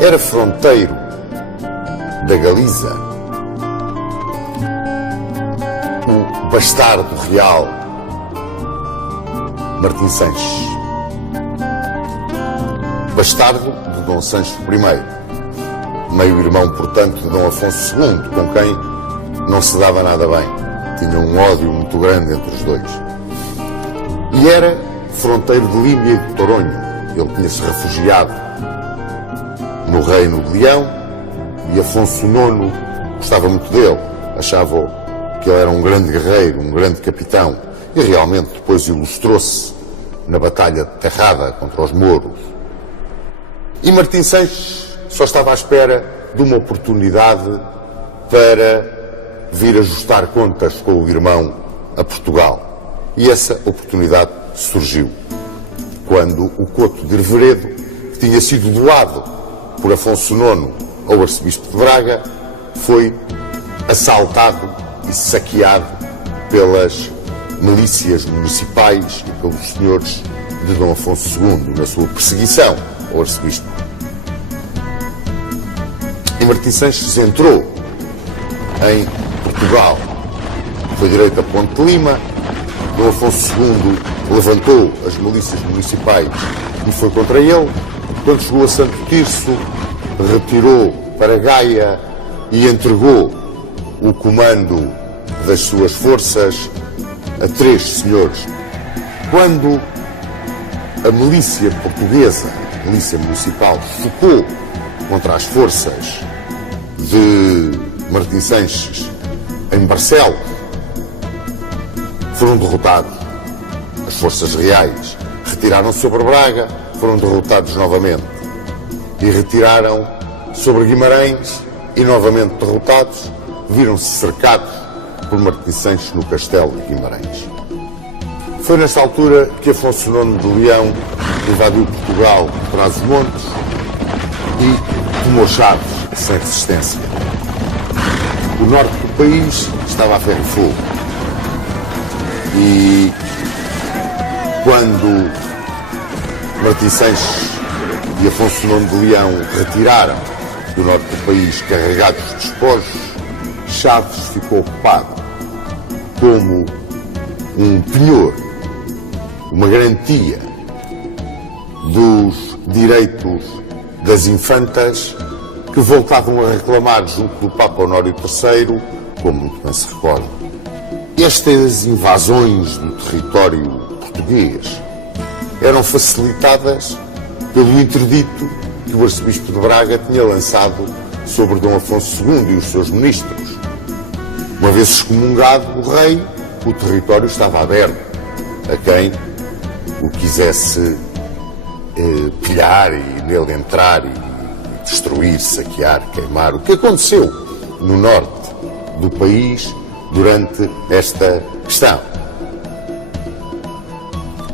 Era fronteiro da Galiza o bastardo real Martim Sanches, bastardo de Dom Sancho I, meio-irmão, portanto, de Dom Afonso II, com quem não se dava nada bem. Tinha um ódio muito grande entre os dois. E era fronteiro de Límia e de Toronho. Ele tinha-se refugiado no Reino de Leão e Afonso IX gostava muito dele. Achava que ele era um grande guerreiro, um grande capitão. E realmente depois ilustrou-se na Batalha de Terrada contra os mouros. E Martim Sanches só estava à espera de uma oportunidade para vir ajustar contas com o irmão a Portugal. E essa oportunidade surgiu quando o coto de Arveredo, que tinha sido doado por Afonso IX ao arcebispo de Braga, foi assaltado e saqueado pelas milícias municipais e pelos senhores de Dom Afonso II na sua perseguição ao arcebispo. E Martim Sanches entrou em Portugal, foi direito a Ponte de Lima. Dom Afonso II levantou as milícias municipais e foi contra ele. Quando chegou a Santo Tirso, retirou para Gaia e entregou o comando das suas forças a 3 senhores. Quando a milícia portuguesa, a milícia municipal, chocou contra as forças de Martim Sanches em Barcelos, foram derrotados. As forças reais retiraram-se sobre Braga, foram derrotados novamente. E retiraram sobre Guimarães e novamente derrotados, viram-se cercados por Martim Sanches no castelo de Guimarães. Foi nesta altura que Afonso IX de Leão invadiu Portugal por Trás-os-Montes e tomou Chaves sem resistência. O norte do país estava a ferro e fogo. E quando Martim Sanches e Afonso IX de Leão retiraram do norte do país carregados de despojos, Chaves ficou ocupado como um penhor, uma garantia dos direitos das infantas que voltavam a reclamar junto do Papa Honório III, como muito bem se recorda. Estas invasões do território português eram facilitadas pelo interdito que o arcebispo de Braga tinha lançado sobre Dom Afonso II e os seus ministros. Uma vez excomungado o rei, o território estava aberto a quem o quisesse pilhar e nele entrar e destruir, saquear, queimar, o que aconteceu no norte do país durante esta questão.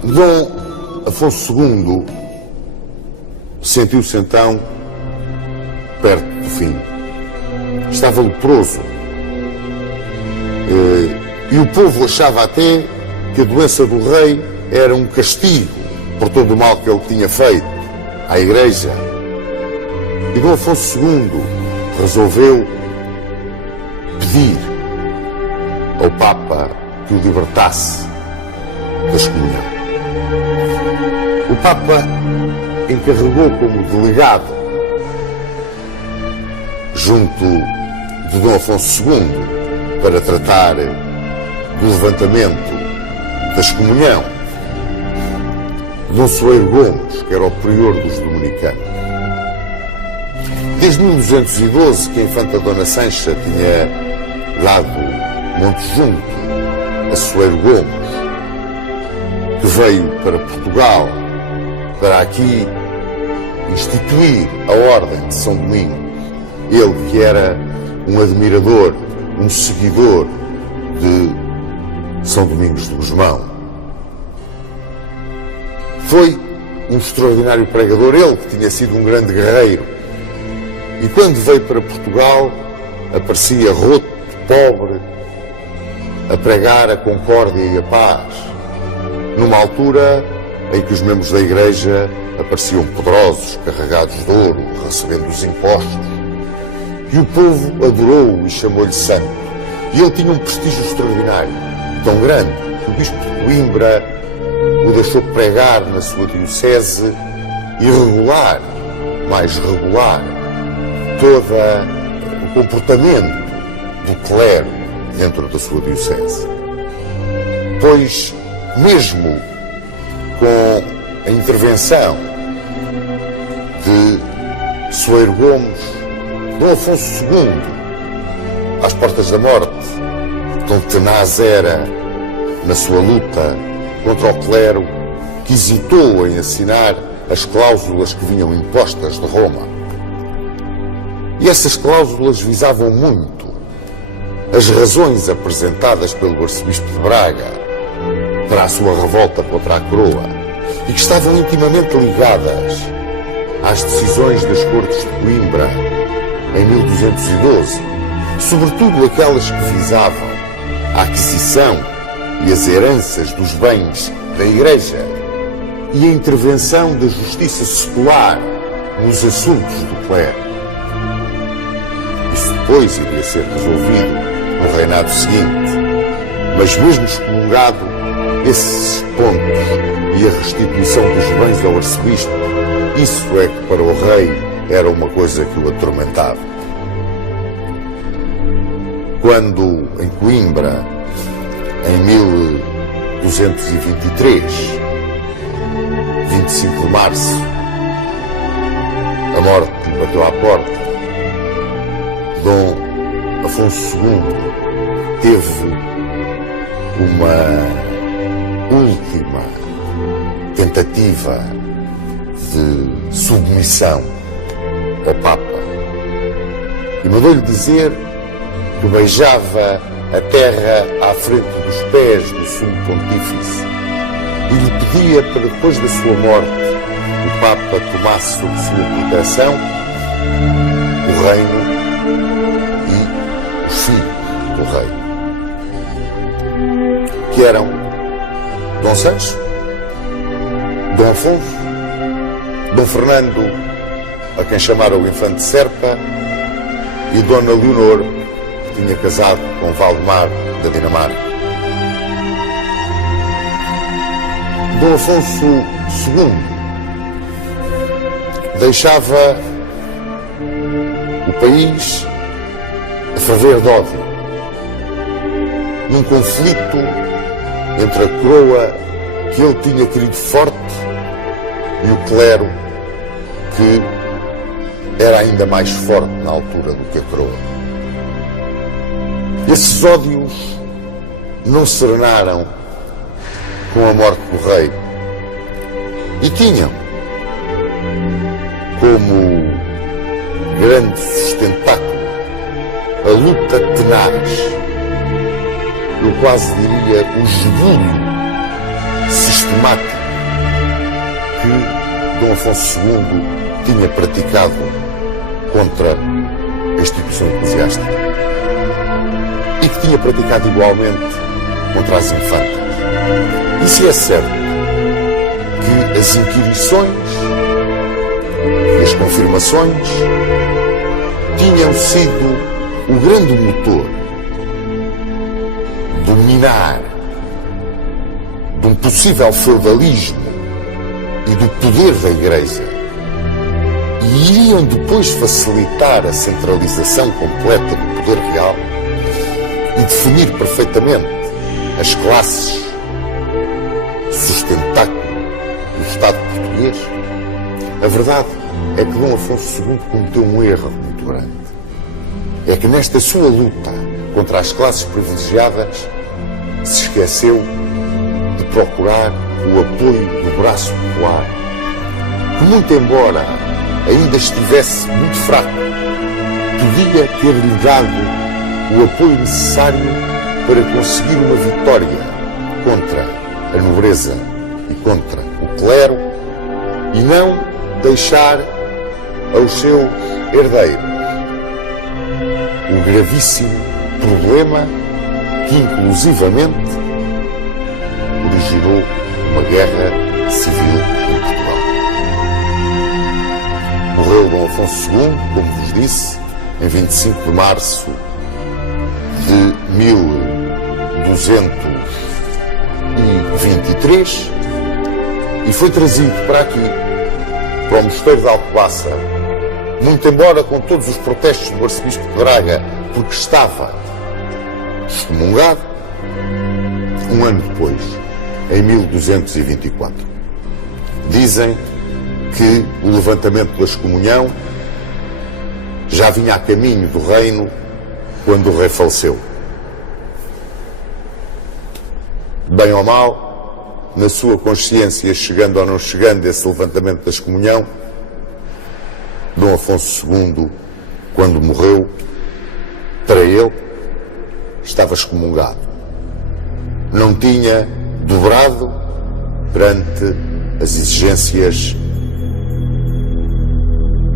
Dom Afonso II sentiu-se então perto do fim. Estava leproso. E o povo achava até que a doença do rei era um castigo por todo o mal que ele tinha feito à Igreja. E Dom Afonso II resolveu pedir ao Papa que o libertasse da excomunhão. O Papa encarregou como delegado junto de Dom Afonso II para tratar do levantamento da excomunhão Dom Soeiro Gomes, que era o prior dos dominicanos. Desde 1212 que a infanta Dona Sancha tinha dado Monte Junto a Soeiro Gomes, que veio para Portugal para aqui instituir a Ordem de São Domingos. Ele que era um admirador, um seguidor de São Domingos de Gusmão. Foi um extraordinário pregador, ele que tinha sido um grande guerreiro. E quando veio para Portugal, aparecia roto, pobre, a pregar a concórdia e a paz, numa altura em que os membros da Igreja apareciam poderosos, carregados de ouro, recebendo os impostos. E o povo adorou-o e chamou-lhe santo. E ele tinha um prestígio extraordinário, tão grande, que o bispo de Coimbra o deixou pregar na sua diocese e regular, mais regular, todo o comportamento do clero dentro da sua diocese. Pois, mesmo com a intervenção de Soeiro Gomes, Dom Afonso II, às portas da morte, tão tenaz era na sua luta contra o clero, que hesitou em assinar as cláusulas que vinham impostas de Roma. E essas cláusulas visavam muito as razões apresentadas pelo arcebispo de Braga para a sua revolta contra a coroa e que estavam intimamente ligadas às decisões das Cortes de Coimbra em 1212, sobretudo aquelas que visavam a aquisição e as heranças dos bens da Igreja e a intervenção da justiça secular nos assuntos do clero. Isso depois iria ser resolvido no reinado seguinte, mas mesmo excomungado esses pontos e a restituição dos bens ao arcebispo, isso é que para o rei era uma coisa que o atormentava. Quando em Coimbra, em 1223, 25 de março, a morte lhe bateu à porta, Dom Afonso II teve uma última tentativa de submissão ao Papa e mandou-lhe dizer que beijava a terra à frente dos pés do Sumo Pontífice e lhe pedia para depois da sua morte o Papa tomasse sob sua proteção o reino e os filhos do rei, que eram Dom Sancho, Dom Afonso, Dom Fernando, a quem chamaram o Infante Serpa, e Dona Leonor, que tinha casado com Valdemar da Dinamarca. Dom Afonso II deixava o país a ferver de ódio, num conflito entre a coroa que ele tinha querido forte e o clero que era ainda mais forte na altura do que a coroa. Esses ódios não serenaram com a morte do rei e tinham como grande sustentáculo a luta tenaz, eu quase diria o esbulho sistemático que Dom Afonso II tinha praticado contra a instituição eclesiástica e que tinha praticado igualmente contra as infantas. E se é certo que as inquirições e as confirmações tinham sido o grande motor do minar de um possível feudalismo e do poder da Igreja, e iriam depois facilitar a centralização completa do poder real e definir perfeitamente as classes sustentáculo do Estado português, a verdade é que Dom Afonso II cometeu um erro muito grande. É que nesta sua luta contra as classes privilegiadas se esqueceu de procurar o apoio do braço popular, que, muito embora ainda estivesse muito fraco, podia ter-lhe dado o apoio necessário para conseguir uma vitória contra a nobreza e contra o clero e não deixar aos seus herdeiros o gravíssimo problema que inclusivamente originou uma guerra civil em Portugal. Morreu Dom Afonso II, como vos disse, em 25 de março de 1223 e foi trazido para aqui, para o Mosteiro de Alcobaça, muito embora com todos os protestos do arcebispo de Braga, porque estava excomungado, um ano depois, em 1224. Dizem que o levantamento da excomunhão já vinha a caminho do reino quando o rei faleceu. Bem ou mal, na sua consciência, chegando ou não chegando esse levantamento da excomunhão, Dom Afonso II, quando morreu, para ele, estava excomungado. Não tinha dobrado perante as exigências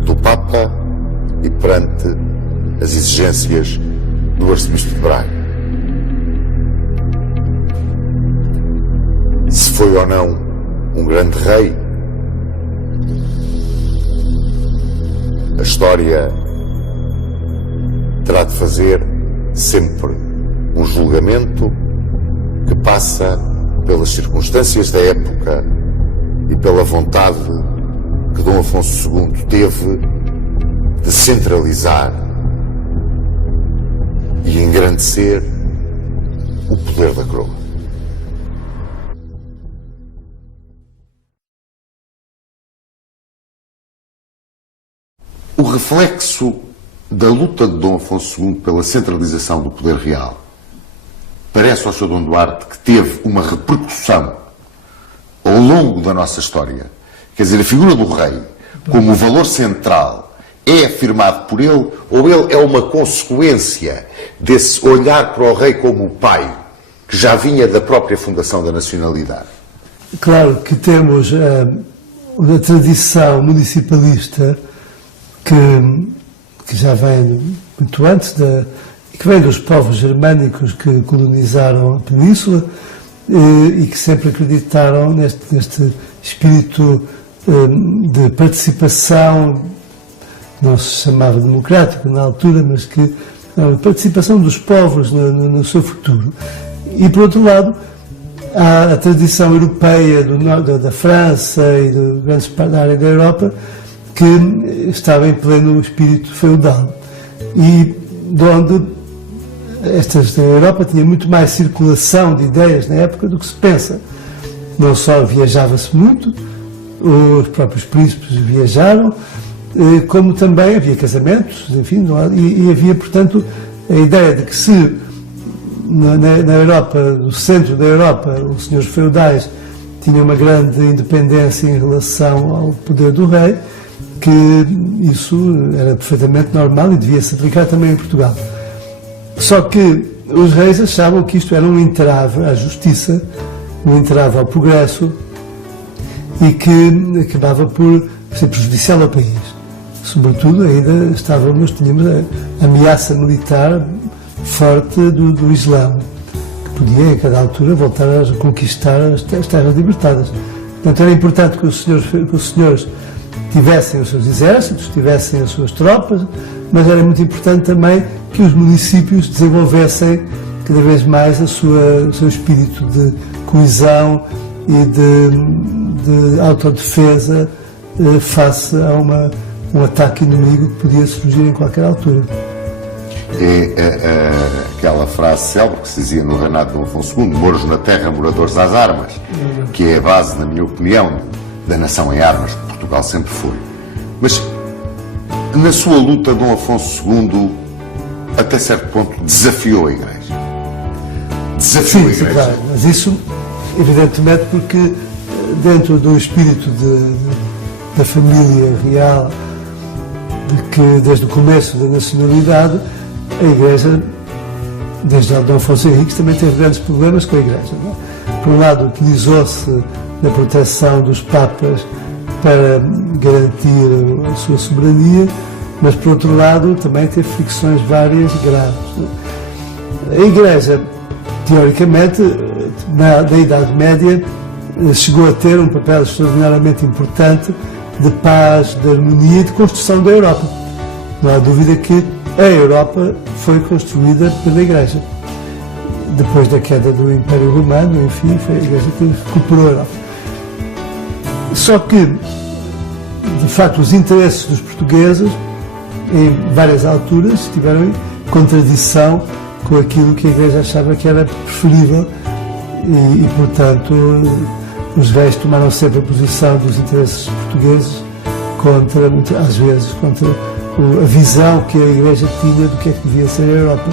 do Papa e perante as exigências do arcebispo de Braga. Se foi ou não um grande rei, a história terá de fazer sempre um julgamento que passa pelas circunstâncias da época e pela vontade que Dom Afonso II teve de centralizar e engrandecer o poder da coroa. O reflexo da luta de Dom Afonso II pela centralização do poder real parece ao Sr. Dom Duarte que teve uma repercussão ao longo da nossa história. Quer dizer, a figura do rei, como o valor central, é afirmado por ele, ou ele é uma consequência desse olhar para o rei como o pai, que já vinha da própria fundação da nacionalidade? Claro que temos uma tradição municipalista que já vem muito antes, que vem dos povos germânicos que colonizaram a península e que sempre acreditaram neste espírito de participação, não se chamava democrático na altura, mas que a participação dos povos no seu futuro. E, por outro lado, há a tradição europeia da França e de grandes partes da área da Europa, que estava em pleno espírito feudal e de onde a Europa tinha muito mais circulação de ideias na época do que se pensa. Não só viajava-se muito, os próprios príncipes viajaram, como também havia casamentos, enfim, e havia, portanto, a ideia de que se na Europa, no centro da Europa, os senhores feudais tinham uma grande independência em relação ao poder do rei, que isso era perfeitamente normal e devia-se aplicar também em Portugal. Só que os reis achavam que isto era um entrave à justiça, um entrave ao progresso e que acabava por ser prejudicial ao país. Sobretudo, ainda tínhamos a ameaça militar forte do Islão, que podia, a cada altura, voltar a conquistar as terras libertadas. Portanto, era importante que os senhores tivessem os seus exércitos, tivessem as suas tropas, mas era muito importante também que os municípios desenvolvessem cada vez mais o seu espírito de coesão e de autodefesa face a um ataque inimigo que podia surgir em qualquer altura. É aquela frase célebre que se dizia no reinado de Dom Afonso II, moros na terra, moradores às armas, que é a base, na minha opinião, da nação em armas, que Portugal sempre foi. Mas, na sua luta, Dom Afonso II, até certo ponto, desafiou a Igreja. Desafiou a Igreja. Claro, mas isso, evidentemente, porque dentro do espírito da família real, de que desde o começo da nacionalidade, a Igreja, desde Dom Afonso Henriques, também teve grandes problemas com a Igreja. Não é? Por um lado, utilizou-se na proteção dos papas para garantir a sua soberania, mas por outro lado também teve fricções várias e graves. A Igreja, teoricamente, na Idade Média, chegou a ter um papel extraordinariamente importante de paz, de harmonia e de construção da Europa. Não há dúvida que a Europa foi construída pela Igreja. Depois da queda do Império Romano, enfim, foi a Igreja que recuperou a Europa. Só que, de facto, os interesses dos portugueses, em várias alturas, estiveram em contradição com aquilo que a Igreja achava que era preferível e portanto, os reis tomaram sempre a posição dos interesses portugueses contra, às vezes, contra a visão que a Igreja tinha do que é que devia ser a Europa.